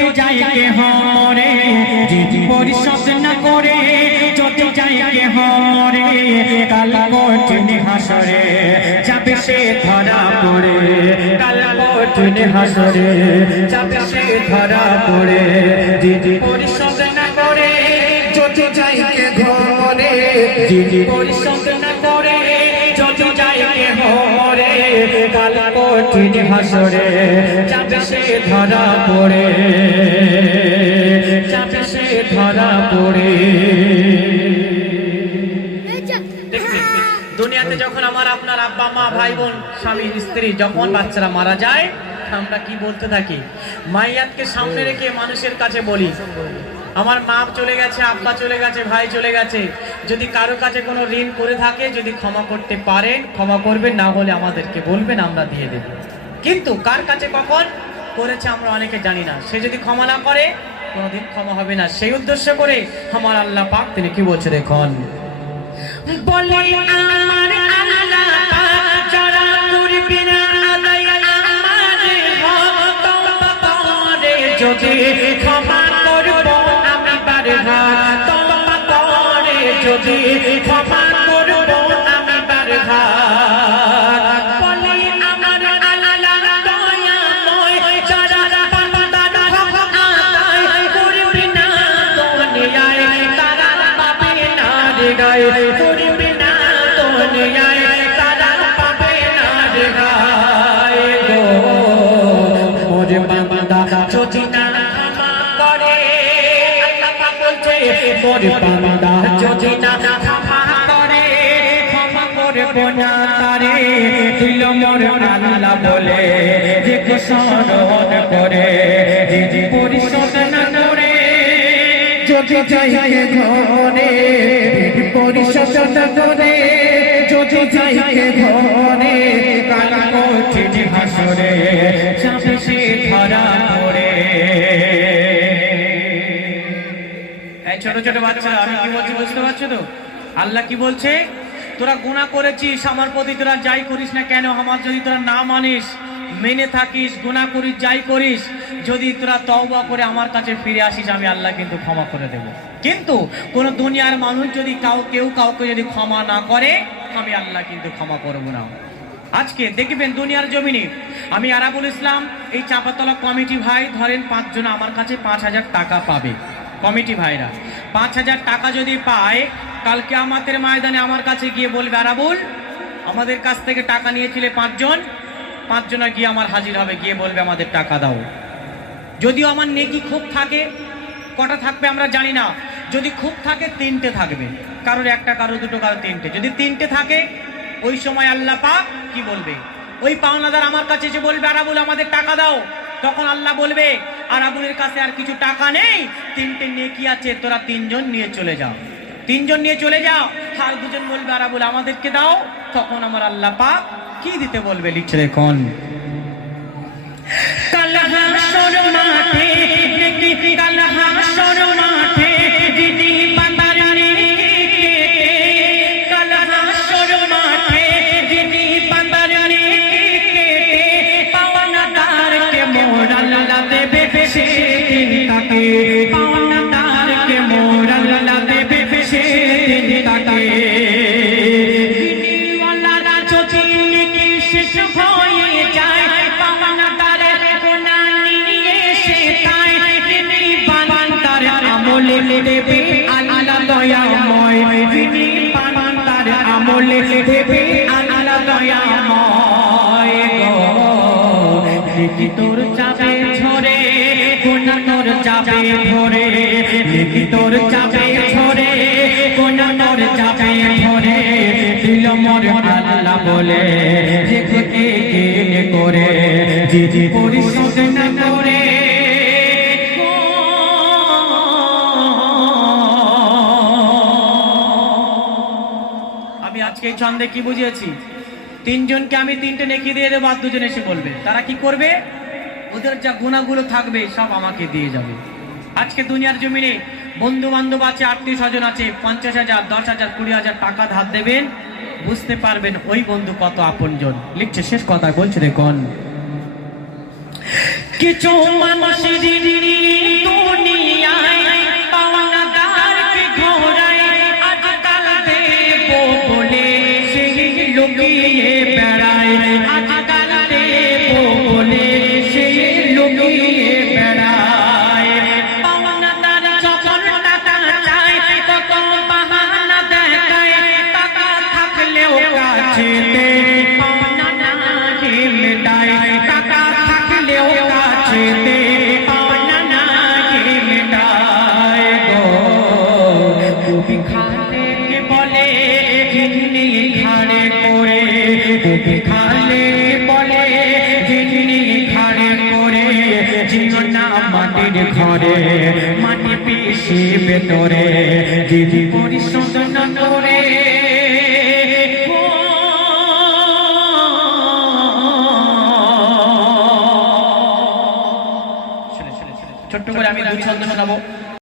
যদি যায় কে হরে যদি পরিশোধ না করে যদি যায় কে হরে কাল কঠিন হাসরে যাবে সে ধরা পড়ে কাল কঠিন হাসরে যাবে সে ধরা পড়ে যদি পরিশোধ না করে যদি যায় কে ঘরে যদি পরিশোধ না করে যদি যায় কে হরে কাল কঠিন হাসরে যাবে সে ধরা পড়ে যাবে সে ধরা পড়ে। দুনিয়াতে যখন আমার আপনার আব্বা মা ভাই বোন স্বামী স্ত্রী যখন বাচ্চারা মারা যায় আমরা কি বলতে থাকি? মাইয়াতকে সামনে রেখে মানুষের কাছে বলি আমার মা চলে গেছে, আব্বা চলে গেছে, ভাই চলে গেছে, যদি কারো কাছে কোনো ঋণ করে থাকে যদি ক্ষমা করতে পারেন ক্ষমা করবেন, না হলে আমাদেরকে বলবেন আমরা দিয়ে দেব। কিন্তু কার কাছে কখন করেছে আমরা অনেকে জানি না। সে যদি ক্ষমা না করে কোনোদিন ক্ষমা হবে না। সেই উদ্দেশ্য করে আমার আল্লাহ পাক তিনি কি বলছে দেখুন, বলে আমার আল্লাহ পাক যারা করবে না আদায় আমার হক তওবা করে যদি ক্ষমা করব আমি বারবার তওবা করে যদি ক্ষমা করব আমি বারবার। বলে আমার আল্লাহ দয়াময় যারা বান্দার হক আদায় করবে না দুনিয়ায় তারা পাবে না রে গায় করবে না দুনিয়ায় তারা পাবে না রে গায় গো। ওরে বান্দা যদি না ক্ষমা করে আল্লাহ পাক বলছে ওরে বান্দা যদি না ক্ষমা করে ক্ষমা করব না তারে দিল মোর আল্লাহ বলে যে স্মরণ করে যদি পরিশোধ না করে যদি যায় ঘরে পরিশোধ না করে যদি যায় ঘরে কাল কঠিন হাসরে যাবে সে ধরা পড়ে। এই ছোট ছোট বাচ্চারা আমি কি বলছি বুঝতে পারছো তো? আল্লাহ কি বলছে, তোরা গুনাহ করেছিস আমার প্রতি তোরা যাই করিস না কেন, আমার যদি তোরা না মানিস মেনে থাকিস গুনাহ করিস যাই করিস, যদি তোরা তওবা করে আমার কাছে ফিরে আসিস আমি আল্লাহ কিন্তু ক্ষমা করে দেব। কিন্তু কোন দুনিয়ার মানুষ যদি কেউ কাউকে যদি ক্ষমা না করে আমি আল্লাহ কিন্তু ক্ষমা করব না। আজকে দেখবেন দুনিয়ার জমিনে আমি আরাবুল ইসলাম এই চাঁপাতলা কমিটি ভাই ধরেন 5 জন আমার কাছে 5000 টাকা পাবে। কমিটি ভাইরা 5000 টাকা যদি পায় কালকে আমাদের ময়দানে আমার কাছে গিয়ে বলবে আরাবুল আমাদের কাছ থেকে টাকা নিয়েছিলে 5 জন গিয়ে আমার হাজির হবে, গিয়ে বলবে আমাদের টাকা দাও। যদিও আমার নেকি খুব থাকে, কটা থাকবে আমরা জানি না, যদি খুব থাকে 3টে থাকবে, কারোর একটা কারো দুটো কারো 3টে, যদি 3টে থাকে ওই সময় আল্লাহ পাক কি বলবে, ওই পাওনাদার আমার কাছে এসে বলবে আরাবুল আমাদের টাকা দাও, তখন আল্লাহ বলবে আরাবুলের কাছে আর কিছু টাকা নেই, 3টে নেকি আছে তোরা 3 জন নিয়ে চলে যাও, 3 জন নিয়ে চলে যাও। আর 2 জন বলবে আরাবুল আমাদেরকে দাও, তখন আমার আল্লাহ পাক কি দিতে বলবে লিখছে দেখুন, কাল হাসর মাঠে কাল হাসর মাঠে দিদি বান্দার নেকি কেটে, কাল হাসর মাঠে দিদি বান্দার নেকি কেটে পাওনাদারকে মোর আল্লাহ দেবে সেদিন তাকে, পাওনাদারকে মোর আল্লাহ দেবে সেদিন তাকে। দেবে আল্লাহ দয়াময় যিনি বান্দার আমলে দেবে আল্লাহ দয়াময় গো। দেখি তোর চাপে ঝরে কোনা তোর চাপে ভরে, দেখি তোর চাপে ঝরে কোনা তোর চাপে ভরে, দিল মোর আল্লাহ বলে যে কে করে যে পরিশোধ না করে। আজকে এই ছন্দে কি বুঝিয়েছি, 3 জনকে আমি 3টে নেকি দিয়ে দেবো, আর 2 জন এসে বলবে, তারা কি করবে ওদের যা গুনাহগুলো থাকবে সব আমাকে দিয়ে যাবে। আজকে দুনিয়ার জমিনে বন্ধু বান্ধব আছে, আত্মীয় স্বজন আছে, 50,000 10,000 20,000 টাকা ধার দেবেন, বুঝতে পারবেন ওই বন্ধু কত আপনজন। লিখছে শেষ কথা বলছে দেখুন, কিছু মানুষ মাটির ঘরে মাটি পিষে ভেতরে দিদি পরিশোধ না করে ছোট্ট করে আমি দুই ছন্দ শোনাবো।